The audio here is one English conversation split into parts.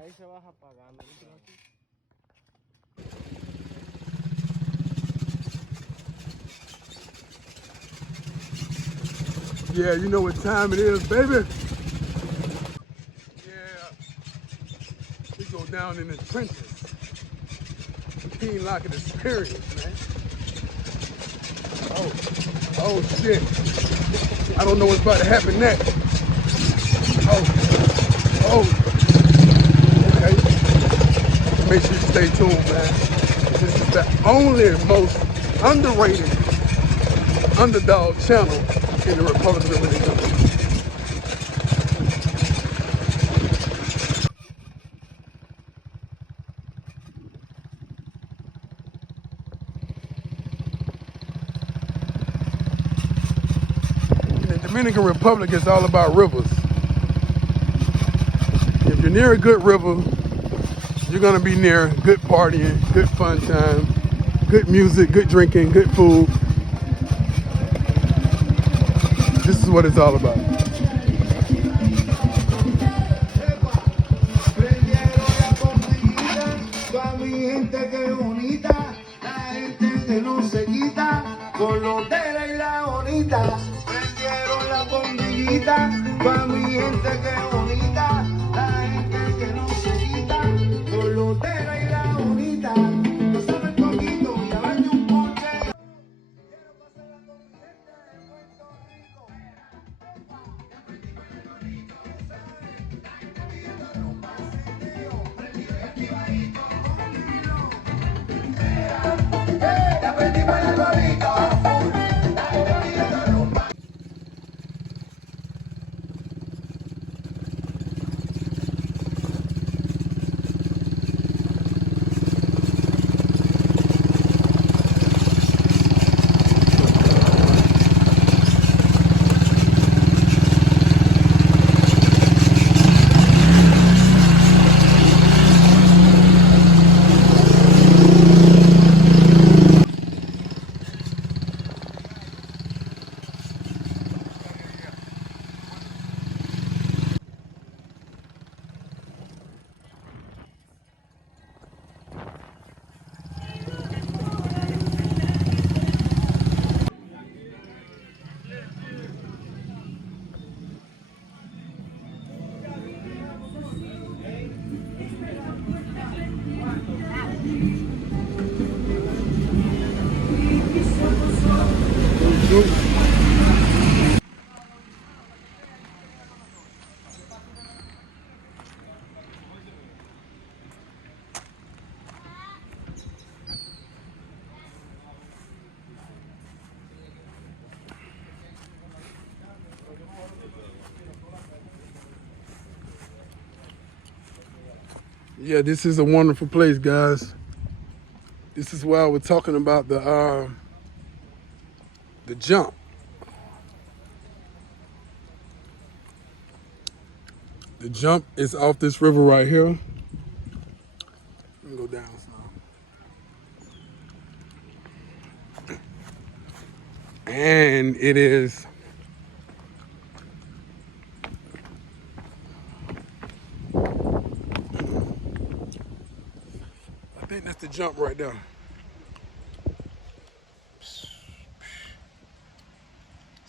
ahí se baja pagando. Yeah, you know what time it is, baby. Yeah, we go down in the trenches. King Lockett experience, man. Oh shit. I don't know what's about to happen next. Oh, okay. Make sure you stay tuned, man. This is the only most underrated underdog channel in the Republic of Dominica. The Dominican Republic is all about rivers. If you're near a good river, you're gonna be near good partying, good fun time, good music, good drinking, good food. This is what it's all about. Yeah, this is a wonderful place, guys. This is why we're talking about the jump. The jump is off this river right here. Let me go down some. And it is I think that's the jump right there. So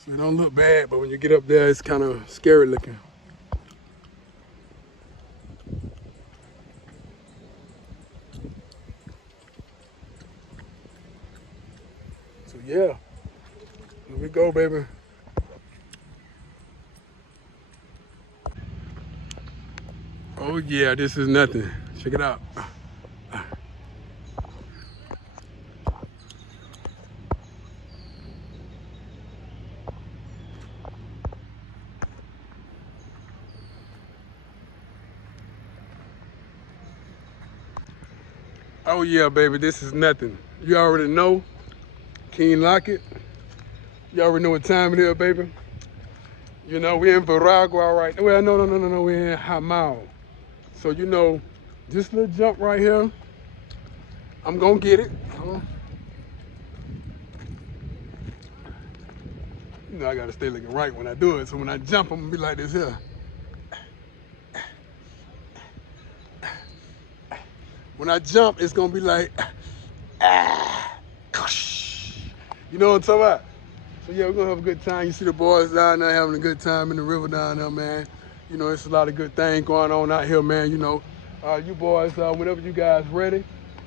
it don't look bad, but when you get up there, it's kind of scary looking. So yeah, here we go, baby. Oh yeah, this is nothing. Check it out. Oh yeah, baby, this is nothing. You already know, King Lockett. You already know what time it is, baby. You know, we're in Veragua right now. Well, no, we're in Jamao. So you know, this little jump right here, I'm gonna get it. You know, I gotta stay looking right when I do it. So when I jump, I'm gonna be like this here. When I jump, it's gonna be like, ah, you know what I'm talking about? So yeah, we're gonna have a good time. You see the boys down there having a good time in the river down there, man. You know, it's a lot of good things going on out here, man. You know, you boys, whenever you guys ready,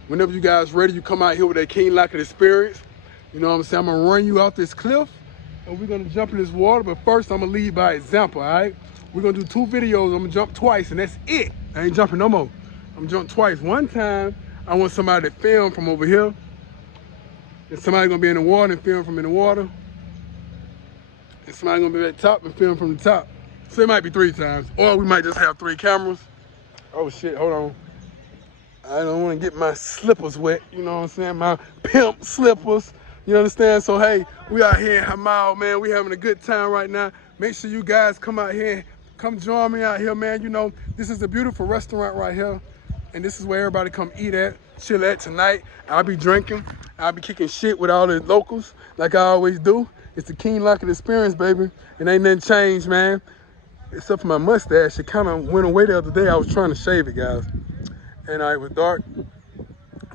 you come out here with that King Lockett experience. You know what I'm saying? I'm gonna run you off this cliff and we're gonna jump in this water, but first I'm gonna lead by example, all right? We're gonna do 2 videos. I'm gonna jump twice and that's it. I ain't jumping no more. I'm gonna jump twice. One time, I want somebody to film from over here. And somebody gonna be in the water and film from in the water. And somebody gonna be at the top and film from the top. So it might be 3 times. Or we might just have 3 cameras. Oh shit, hold on. I don't wanna get my slippers wet, you know what I'm saying? My pimp slippers, you understand? So hey, we out here in Jamao, man. We having a good time right now. Make sure you guys come out here, come join me out here, man. You know, this is a beautiful restaurant right here. And this is where everybody come eat at, chill at tonight. I'll be drinking, I'll be kicking shit with all the locals, like I always do. It's the King Lockett experience, baby. And ain't nothing changed, man. Except for my mustache. It kind of went away the other day. I was trying to shave it, guys. And it was dark.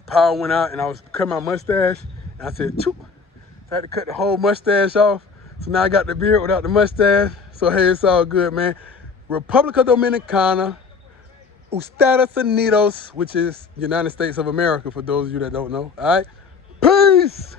Power went out and I was cutting my mustache. And I said, choo. So I had to cut the whole mustache off. So now I got the beard without the mustache. So hey, it's all good, man. Republica Dominicana, Estados Unidos, which is United States of America, for those of you that don't know. All right, peace.